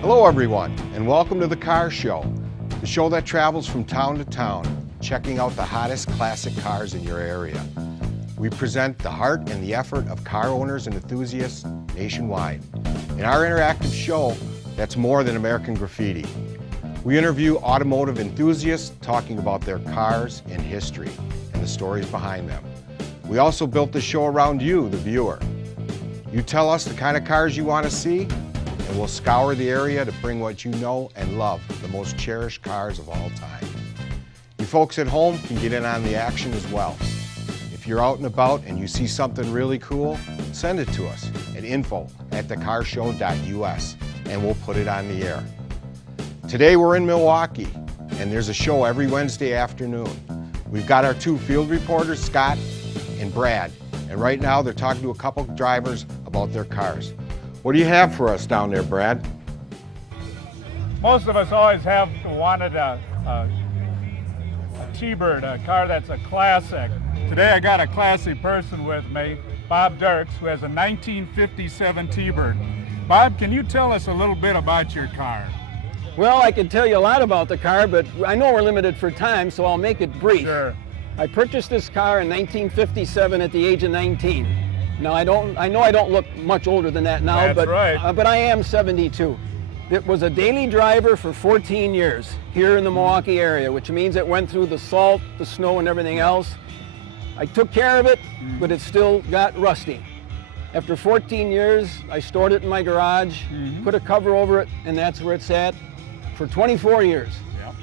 Hello everyone, and welcome to the Car Show, the show that travels from town to town, checking out the hottest classic cars in your area. We present the heart and the effort of car owners and enthusiasts nationwide. In our interactive show, that's more than American Graffiti. We interview automotive enthusiasts talking about their cars and history and the stories behind them. We also built the show around you, the viewer. You tell us the kind of cars you want to see, and we'll scour the area to bring what you know and love, the most cherished cars of all time. You folks at home can get in on the action as well. If you're out and about and you see something really cool, send it to us at info@thecarshow.us and we'll put it on the air. Today we're in Milwaukee and there's a show every Wednesday afternoon. We've got our two field reporters, Scott and Brad, and right now they're talking to a couple drivers about their cars. What do you have for us down there, Brad? Most of us always have wanted a T-Bird, a car that's a classic. Today I got a classy person with me, Bob Dirks, who has a 1957 T-Bird. Bob, can you tell us a little bit about your car? Well, I can tell you a lot about the car, but I know we're limited for time, so I'll make it brief. Sure. I purchased this car in 1957 at the age of 19. Now, I know I don't look much older than that now, That's right. But I am 72. It was a daily driver for 14 years here in the Milwaukee area, which means it went through the salt, the snow, and everything else. I took care of it, but it still got rusty. After 14 years, I stored it in my garage, put a cover over it, and that's where it's at for 24 years. Yep.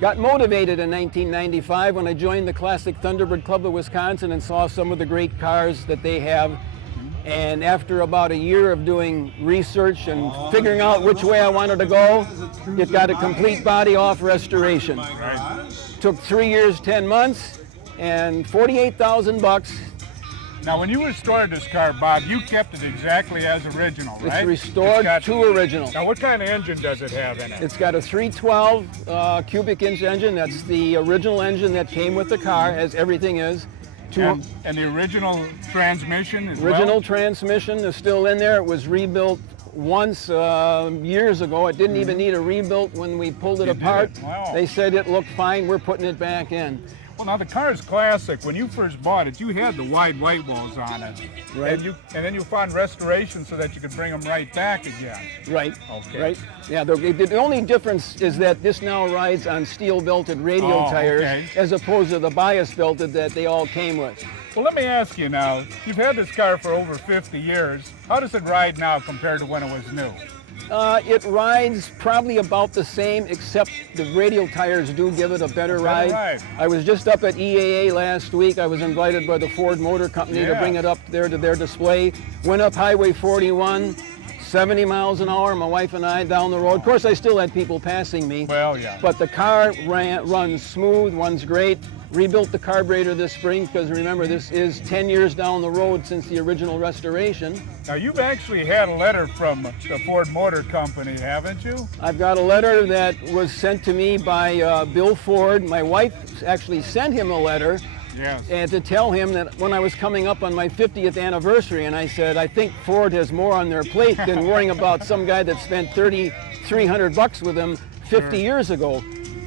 Got motivated in 1995 when I joined the Classic Thunderbird Club of Wisconsin and saw some of the great cars that they have. And after about a year of doing research and figuring out which way I wanted to go, it got a complete body off restoration. Right. Took 3 years, 10 months, and 48,000 bucks. Now, when you restored this car, Bob, you kept it exactly as original, right? It's restored to original. Now, what kind of engine does it have in it? It's got a 312 cubic inch engine. That's the original engine that came with the car, as everything is. And the original transmission as well? Original transmission is still in there. It was rebuilt once years ago. It didn't even need a rebuilt when we pulled it apart. Wow. They said it looked fine. We're putting it back in. Well, now the car is classic. When you first bought it, you had the wide white walls on it. Right. And then you found restoration so that you could bring them right back again. Right. Okay. Right. Yeah. The only difference is that this now rides on steel belted radial tires, okay. as opposed to the bias belted that they all came with. Well, let me ask you now, you've had this car for over 50 years. How does it ride now compared to when it was new? It rides probably about the same, except the radial tires do give it a better ride. I was just up at EAA last week. I was invited by the Ford Motor Company to bring it up there to their display. Went up Highway 41, 70 miles an hour, my wife and I down the road. Of course, I still had people passing me. Well, yeah. But the car runs smooth, runs great. Rebuilt the carburetor this spring because remember, this is 10 years down the road since the original restoration. Now, you've actually had a letter from the Ford Motor Company, haven't you? I've got a letter that was sent to me by Bill Ford. My wife actually sent him a letter. Yes. And to tell him that when I was coming up on my 50th anniversary, and I said, I think Ford has more on their plate than worrying about some guy that spent $3,300 with him 50 years ago.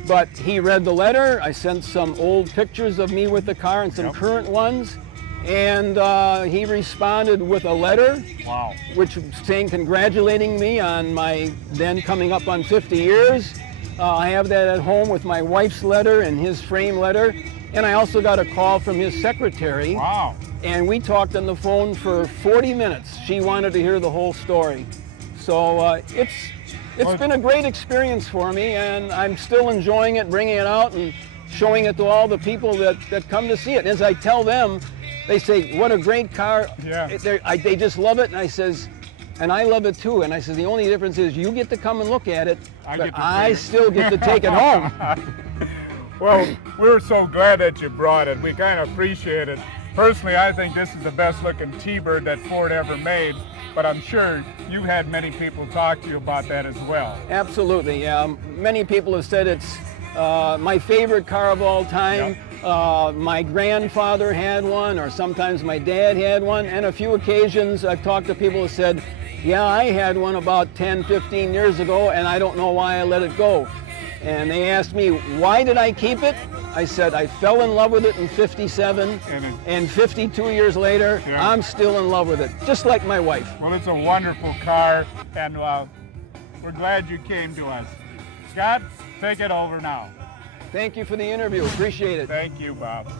But he read the letter. I sent some old pictures of me with the car and some current ones. And he responded with a letter, which saying congratulating me on my then coming up on 50 years. I have that at home with my wife's letter and his frame letter. And I also got a call from his secretary. Wow. And we talked on the phone for 40 minutes. She wanted to hear the whole story. So It's been a great experience for me, and I'm still enjoying it, bringing it out and showing it to all the people that come to see it. As I tell them, they say, what a great car. Yeah. They just love it, and I says, and I love it too. And I said, the only difference is you get to come and look at it, but I still get to take it home. Well, we're so glad that you brought it. We kind of appreciate it. Personally, I think this is the best looking T-Bird that Ford ever made, but I'm sure you've had many people talk to you about that as well. Absolutely, yeah. Many people have said it's my favorite car of all time. My grandfather had one, or sometimes my dad had one, and a few occasions I've talked to people who said, yeah, I had one about 10, 15 years ago, and I don't know why I let it go. And they asked me, why did I keep it? I said, I fell in love with it in 57, and 52 years later, I'm still in love with it, just like my wife. Well, it's a wonderful car, and we're glad you came to us. Scott, take it over now. Thank you for the interview. Appreciate it. Thank you, Bob.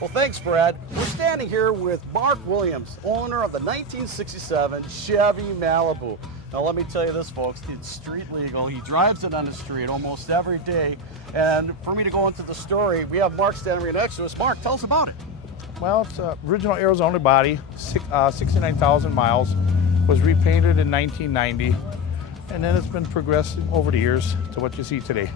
Well, thanks, Brad. We're standing here with Mark Williams, owner of the 1967 Chevy Malibu. Now, let me tell you this, folks, it's street legal. He drives it on the street almost every day. And for me to go into the story, we have Mark standing right next to us. Mark, tell us about it. Well, it's original Arizona body, 69,000 miles, was repainted in 1990, and then it's been progressing over the years to what you see today.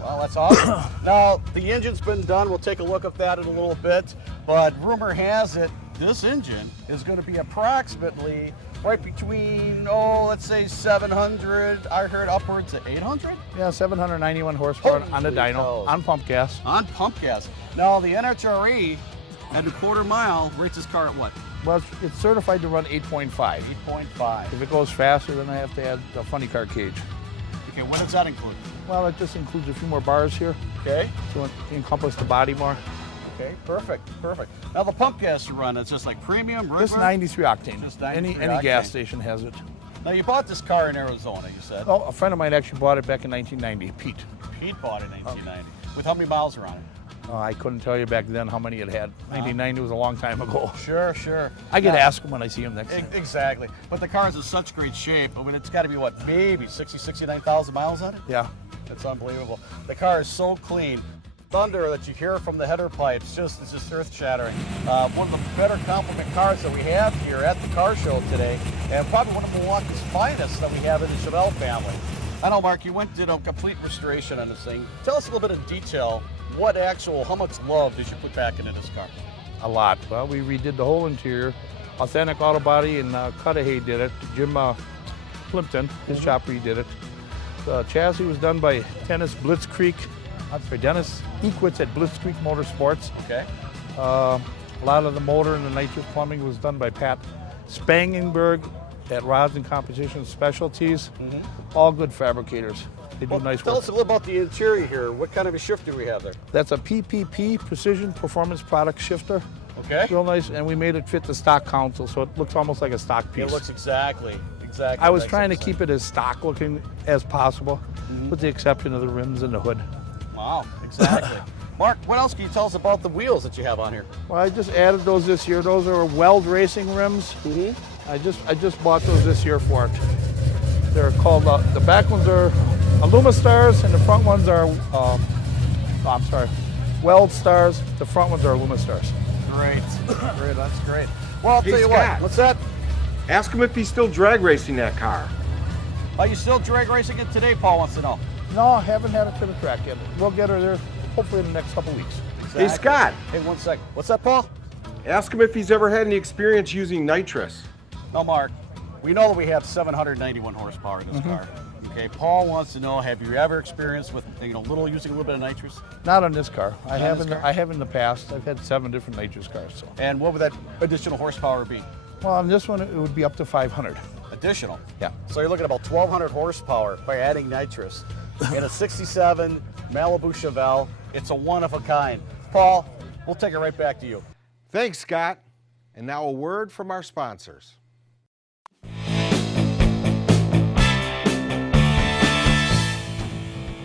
Well, that's awesome. Now, the engine's been done. We'll take a look at that in a little bit. But rumor has it, this engine is going to be approximately right between, let's say 700. I heard upwards of 800? Yeah, 791 horsepower on the dyno, cows. on pump gas. On pump gas. Now, the NHRA at a quarter mile rates this car at what? Well, it's certified to run 8.5. 8.5. If it goes faster, then I have to add the funny car cage. Okay, what does that include? Well, it just includes a few more bars here Okay. to encompass the body more. Okay, perfect, perfect. Now, the pump gas you run, it's just like premium, This regular? 93 octane. Just 93 Any gas octane. station has it. Now, you bought this car in Arizona, you said. Oh, a friend of mine actually bought it back in 1990, Pete. Pete bought it in 1990. With how many miles are on it? I couldn't tell you back then how many it had. 1990 was a long time ago. Sure, sure. I could Now, ask him when I see him next time. Exactly. But the car is in such great shape. I mean, it's got to be, what, maybe 69,000 miles on it? Yeah. That's unbelievable. The car is so clean. Thunder that you hear from the header pipes, it's just earth-shattering. One of the better compliment cars that we have here at the car show today, and probably one of Milwaukee's finest that we have in the Chevelle family. I know, Mark, you went and did a complete restoration on this thing. Tell us a little bit of detail. How much love did you put back into this car? A lot. Well, we redid the whole interior. Authentic Auto Body and Cudahy did it. Jim Plimpton, his shop redid it. The chassis was done by Dennis Equitz at Blitz Creek Motorsports. Okay. A lot of the motor and the nitrous plumbing was done by Pat Spangenberg at Rods and Competition Specialties. All good fabricators. They do nice Tell work. us a little about the interior here. What kind of a shift do we have there? That's a PPP, Precision Performance Product Shifter. Okay. Real nice, and we made it fit the stock console, so it looks almost like a stock piece. It looks exactly. I was trying to keep it as stock looking as possible, with the exception of the rims and the hood. Wow, exactly. Mark, what else can you tell us about the wheels that you have on here? Well, I just added those this year. Those are Weld Racing rims. I just bought those this year for it. They're called, the back ones are Alumastars and the front ones are, Weld Stars. The front ones are Alumastars. Great, great, that's great. Well, I'll Hey, tell you Scott. what, what's that? Ask him if he's still drag racing that car. Are you still drag racing it today, Paul wants to know? No, I haven't had it to the track yet. We'll get her there hopefully in the next couple weeks. Hey, Scott. Hey, 1 sec. What's that, Paul? Ask him if he's ever had any experience using nitrous. No, Mark. We know that we have 791 horsepower in this car. Okay, Paul wants to know, have you ever experienced with using a little bit of nitrous? Not on this car. I Not on this have car? I have in the past. I've had 7 different nitrous cars. So. And what would that additional horsepower be? Well, on this one, it would be up to 500. Additional? Yeah. So you're looking at about 1,200 horsepower by adding nitrous. In a 67 Malibu Chevelle, it's a one of a kind. Paul, we'll take it right back to you. Thanks, Scott. And now a word from our sponsors.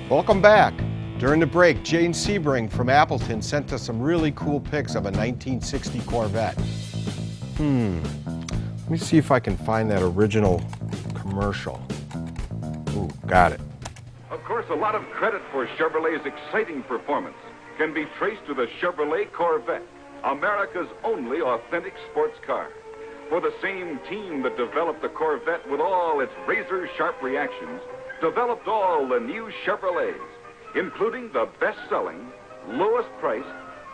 Welcome back. During the break, Jane Sebring from Appleton sent us some really cool pics of a 1960 Corvette. Let me see if I can find that original commercial. Ooh, Ooh, got it. Of course, a lot of credit for Chevrolet's exciting performance can be traced to the Chevrolet Corvette, America's only authentic sports car. For the same team that developed the Corvette with all its razor-sharp reactions, developed all the new Chevrolets, including the best-selling, lowest-priced,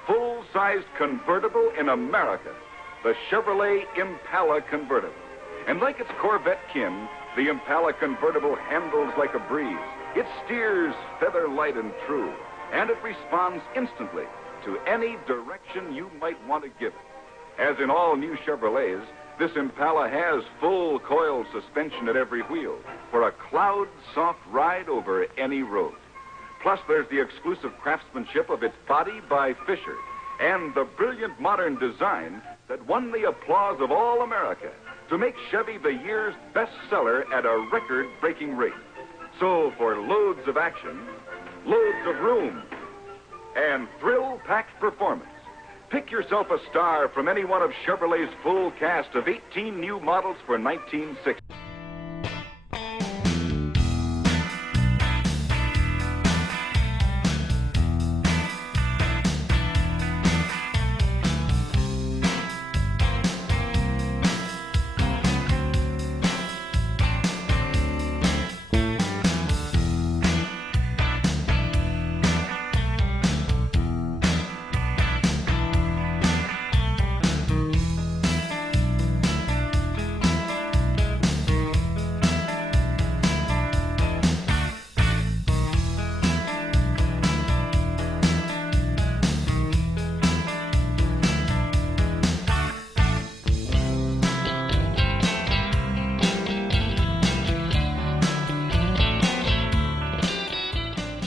full-sized convertible in America, the Chevrolet Impala convertible. And like its Corvette kin, the Impala convertible handles like a breeze. It steers feather light and true, and it responds instantly to any direction you might want to give it. As in all new Chevrolets, this Impala has full coil suspension at every wheel for a cloud-soft ride over any road. Plus, there's the exclusive craftsmanship of its body by Fisher and the brilliant modern design that won the applause of all America to make Chevy the year's bestseller at a record-breaking rate. So for loads of action, loads of room, and thrill-packed performance, pick yourself a star from any one of Chevrolet's full cast of 18 new models for 1960.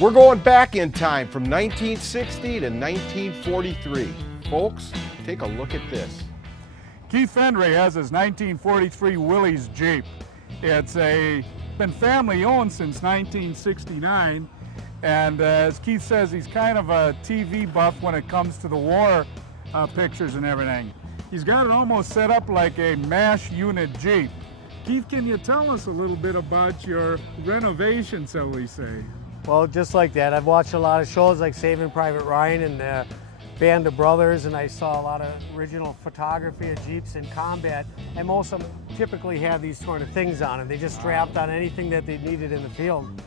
We're going back in time from 1960 to 1943. Folks, take a look at this. Keith Fendry has his 1943 Willys Jeep. It's been family owned since 1969, and as Keith says, he's kind of a TV buff when it comes to the war pictures and everything. He's got it almost set up like a MASH unit Jeep. Keith, can you tell us a little bit about your renovation, shall we say? Well, just like that. I've watched a lot of shows like Saving Private Ryan and Band of Brothers, and I saw a lot of original photography of Jeeps in combat, and most of them typically have these sort of things on them. They just strapped on anything that they needed in the field.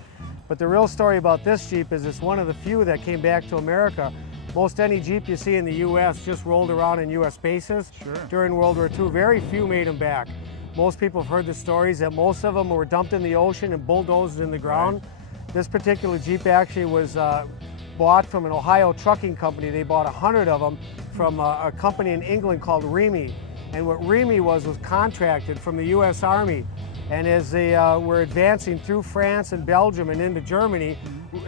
But the real story about this Jeep is it's one of the few that came back to America. Most any Jeep you see in the U.S. just rolled around in U.S. bases during World War II. Very few made them back. Most people have heard the stories that most of them were dumped in the ocean and bulldozed in the ground. Right. This particular Jeep actually was bought from an Ohio trucking company. They bought 100 of them from a company in England called Remy. And what Remy was contracted from the U.S. Army. And as they were advancing through France and Belgium and into Germany,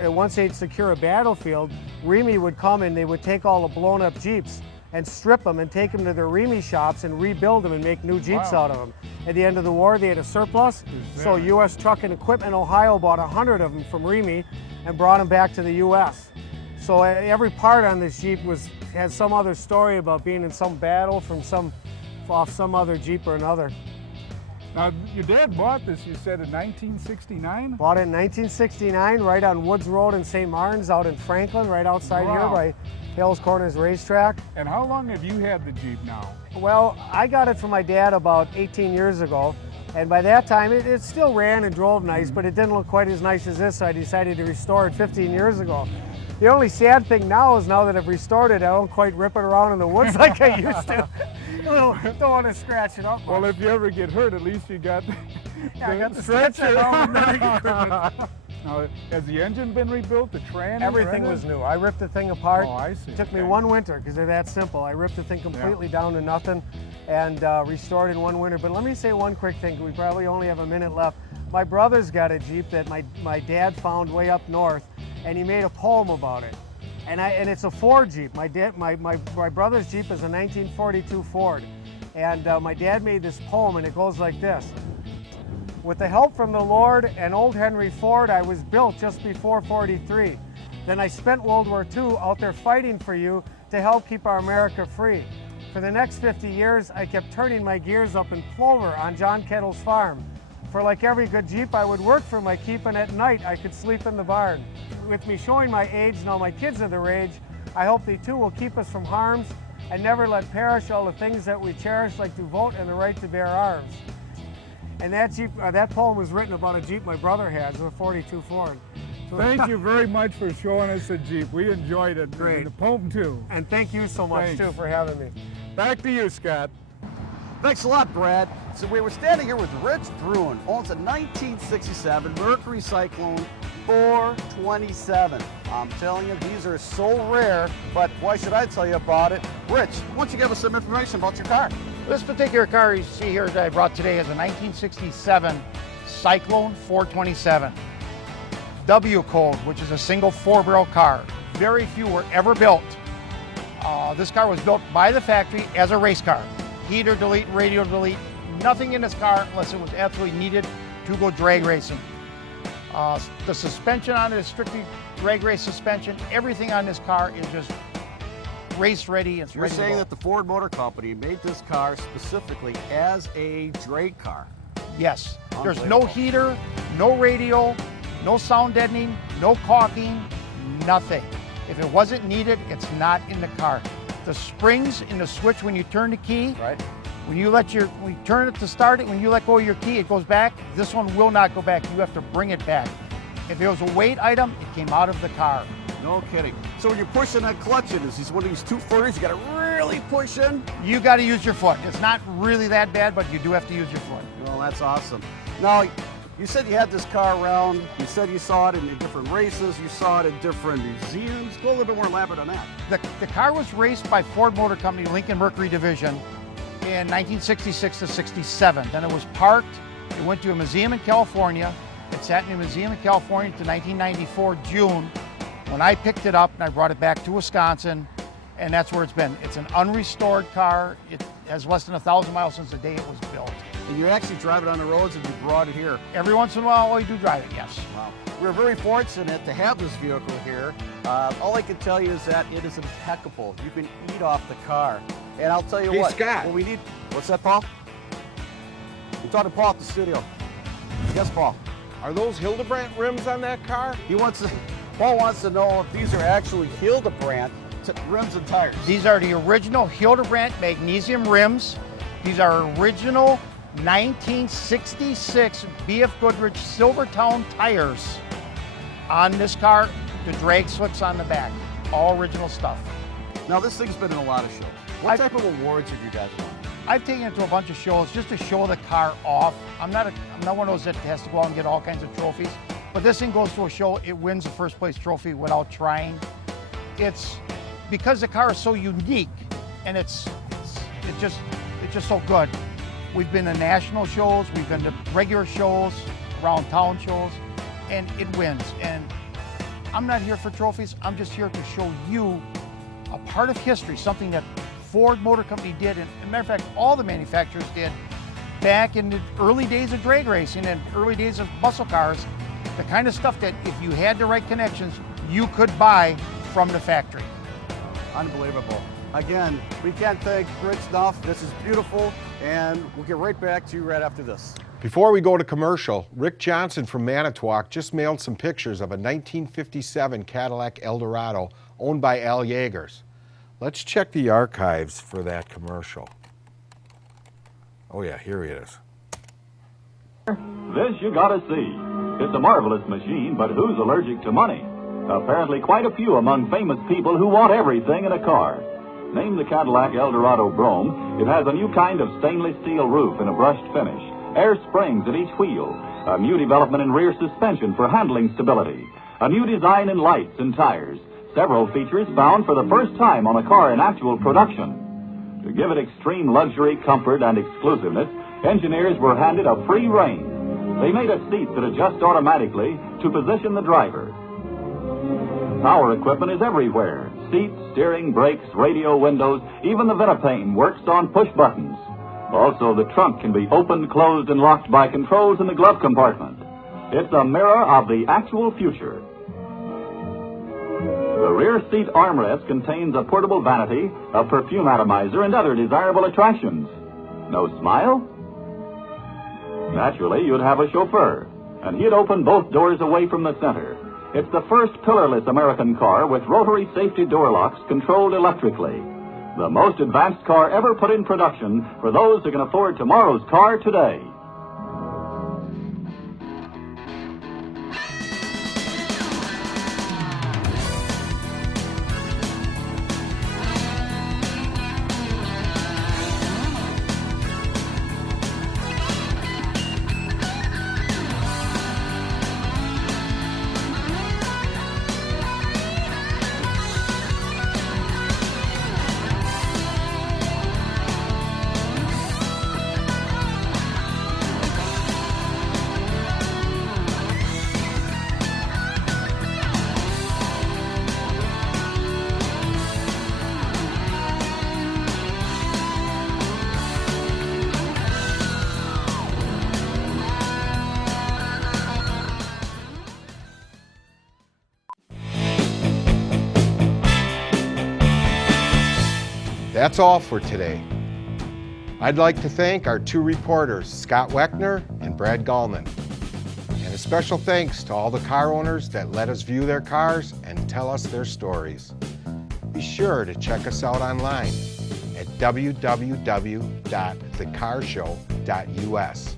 once they'd secure a battlefield, Remy would come and they would take all the blown up Jeeps and strip them and take them to their Remy shops and rebuild them and make new Jeeps out of them. At the end of the war, they had a surplus, so U.S. Trucking Equipment Ohio bought 100 of them from Remy and brought them back to the U.S. So every part on this Jeep has some other story about being in some battle off some other Jeep or another. Now, your dad bought this, you said, in 1969? Bought it in 1969, right on Woods Road in St. Martin's, out in Franklin, right outside here by Hales Corners Racetrack. And how long have you had the Jeep now? Well, I got it from my dad about 18 years ago, and by that time it still ran and drove nice, but it didn't look quite as nice as this, so I decided to restore it 15 years ago. The only sad thing now is now that I've restored it, I don't quite rip it around in the woods like I used to. Don't want to scratch it up. Well, if you ever get hurt, at least you got I got the stretcher. Now, has the engine been rebuilt, the tranny? Everything was new. I ripped the thing apart. Oh, I see. It took me one winter because they're that simple. I ripped the thing completely down to nothing and restored in one winter. But let me say one quick thing. We probably only have a minute left. My brother's got a Jeep that my dad found way up north, and he made a poem about it. And it's a Ford Jeep. My brother's Jeep is a 1942 Ford. And my dad made this poem, and it goes like this. With the help from the Lord and old Henry Ford, I was built just before 43. Then I spent World War II out there fighting for you to help keep our America free. For the next 50 years, I kept turning my gears up in Plover on John Kettle's farm. For like every good Jeep, I would work for my keep, and at night I could sleep in the barn. With me showing my age, now my kids are their age, I hope they too will keep us from harms and never let perish all the things that we cherish, like to vote and the right to bear arms. And that Jeep, that poem was written about a Jeep my brother had, it was a 42 Ford. So Thank you very much for showing us the Jeep. We enjoyed it. Great. The poem too. And thank you so much Thanks. too for having me. Back to you, Scott. Thanks a lot, Brad. So we were standing here with Rich Bruin, owns a 1967 Mercury Cyclone 427. I'm telling you, these are so rare, but why should I tell you about it? Rich, why don't you give us some information about your car? This particular car you see here that I brought today is a 1967 Cyclone 427. W code, which is a single 4-barrel car. Very few were ever built. This car was built by the factory as a race car. Heater delete, radio delete, nothing in this car unless it was absolutely needed to go drag racing. The suspension on it is strictly drag race suspension. Everything on this car is just race ready. It's You're ready to saying go. that the Ford Motor Company made this car specifically as a drag car. Yes. There's no Unbelievable. heater, no radio, no sound deadening, no caulking, nothing. If it wasn't needed, it's not in the car. The springs in the switch when you turn the key, Right. when you turn it to start it, when you let go of your key, it goes back. This one will not go back. You have to bring it back. If it was a weight item, it came out of the car. No kidding. So when you're pushing that clutch in, is this one of these 240s you got to really push in? You got to use your foot. It's not really that bad, but you do have to use your foot. Well, that's awesome. Now, you said you had this car around. You said you saw it in different races. You saw it in different museums. Go a little bit more elaborate on that. The car was raced by Ford Motor Company, Lincoln Mercury Division, in 1966 to 67. Then it was parked. It went to a museum in California. It sat in a museum in California to 1994 June, when I picked it up and I brought it back to Wisconsin, and that's where it's been. It's an unrestored car. It has less than 1,000 miles since the day it was built. And you actually drive it on the roads and you brought it here. Every once in a while, I do drive it, yes. Wow. We're very fortunate to have this vehicle here. All I can tell you is that it is impeccable. You can eat off the car. And I'll tell you Hey, what. Scott. What we need. What's that, Paul? I'm talking to Paul at the studio. Yes, Paul. Are those Hildebrandt rims on that car? Paul wants to know if these are actually Hildebrandt rims and tires. These are the original Hildebrandt magnesium rims. These are original 1966 BF Goodrich Silvertown tires on this car. The drag slicks on the back. All original stuff. Now, this thing's been in a lot of shows. What type of awards have you guys won? I've taken it to a bunch of shows just to show the car off. I'm not one of those that has to go out and get all kinds of trophies. But this thing goes to a show, it wins the first place trophy without trying. It's because the car is so unique and it's just so good. We've been to national shows, we've been to regular shows, around town shows, and it wins. And I'm not here for trophies, I'm just here to show you a part of history, something that Ford Motor Company did, and as a matter of fact, all the manufacturers did back in the early days of drag racing and early days of muscle cars, the kind of stuff that if you had the right connections, you could buy from the factory. Unbelievable. Again, we can't thank Rich enough. This is beautiful, and we'll get right back to you right after this. Before we go to commercial, Rick Johnson from Manitowoc just mailed some pictures of a 1957 Cadillac Eldorado owned by Al Yeagers. Let's check the archives for that commercial. Oh yeah, here it is. This you gotta see. It's a marvelous machine, but who's allergic to money? Apparently quite a few among famous people who want everything in a car. Named the Cadillac Eldorado Brougham, it has a new kind of stainless steel roof and a brushed finish, air springs at each wheel, a new development in rear suspension for handling stability, a new design in lights and tires, several features found for the first time on a car in actual production. To give it extreme luxury, comfort, and exclusiveness, engineers were handed a free rein. They made a seat that adjusts automatically to position the driver. Power equipment is everywhere. Seats, steering, brakes, radio, windows, even the Ventapane works on push buttons. Also, the trunk can be opened, closed, and locked by controls in the glove compartment. It's a mirror of the actual future. The rear seat armrest contains a portable vanity, a perfume atomizer, and other desirable attractions. No smile? Naturally, you'd have a chauffeur, and he'd open both doors away from the center. It's the first pillarless American car with rotary safety door locks controlled electrically. The most advanced car ever put in production for those who can afford tomorrow's car today. That's all for today. I'd like to thank our two reporters, Scott Weckner and Brad Gallman. And a special thanks to all the car owners that let us view their cars and tell us their stories. Be sure to check us out online at www.thecarshow.us.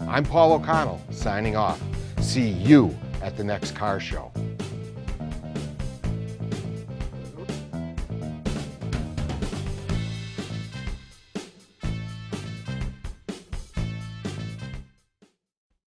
I'm Paul O'Connell, signing off. See you at the next car show.